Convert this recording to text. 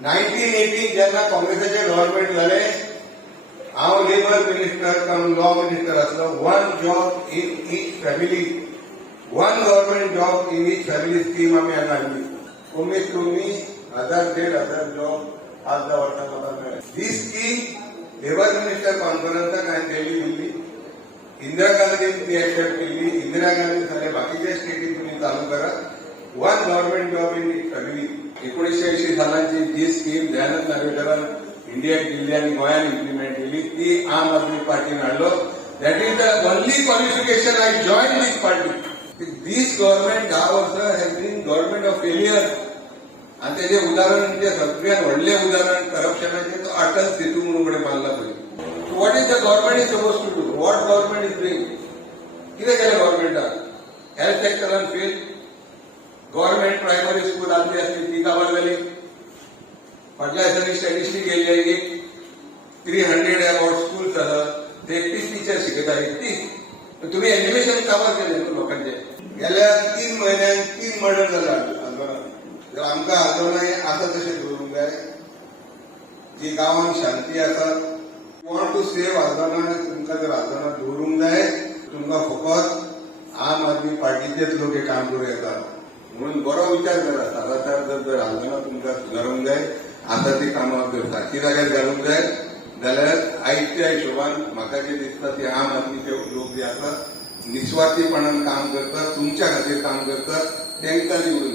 1980 जेन्ना काँग्रेसाचे गव्हर्नमेंट झाले, हांव लेबर मिनिस्टर कम लॉ मिनिस्टर आसलो. One job in each family, one government job in each family scheme आमी हांगा हाडली. कमीत कमी 1000-1500 जॉब आज 10 वर्सां म्हाका मेळ्ळे. ही स्कीम लेबर मिनिस्टर कॉन्फरन्साक हांवें दिल्ली दिल्ली. इंदिरा गांधीन ती एक्सेप्ट केली. इंदिरा गांधीन सांगले बाकीच्या स्टेटी तुम्ही चालू करा. One government job in each family. 1980 सालांची जी स्कीम दयानंद नार्वेकरान इंडियाक दिल्ली आणि गोंयान इम्प्लिमेंट केली ती आम आदमी पार्टीन हाडलो. That is the only qualification I join this party. This government 10 वर्सां has been government of failure. आणि त्याचे उदाहरण म्हणजे सगळ्यात व्हडले उदाहरण करप्शनाचे तो अटल सेतू म्हणून कडेन बांदला पळय. What is the government is suppose to do? What government is doing? कितें केलें गव्हर्नमेंटान? हेल्थ सॅक्टरान फेल. गव्हर्नमेंट प्रायमरी स्कूल आसली आसली ती काबार जाली. फाटल्या दिसांनी स्टॅटिस्टीक येयले की 300 अबाउट स्कूल्स आसात, ते 31 टीचर शिकयता. 31 तुम्ही एज्युकेशन काबार केले न्हू लोकांचे. गेल्या 3 म्हयन्यान 3 मर्डर जाला आंदोलनात. तर आमकां आंदोलनां आसा तशें दवरूंक जाय. जी गांवांत शांती आसा, वॉन्ट टू सेव्ह आंदोलनां तुमकां जर आंदोलनां दवरूंक जाय, तुमकां फकत आम आदमी पार्टीचेच लोक हे काम करूं येता. म्हणून बरो विचार करा. सादाचार जर आंदोलनां तुमकां सुदारूंक जाय, आतां ती कामां जर सारकी जाग्यार घालूंक जाय जाल्यार आयच्या हिशोबान म्हाका जे दिसता ते आम आदमीचे लोक जे आसा निस्वार्थीपणान काम करतात, तुमच्या खातीर काम करतात, तांकां निवडून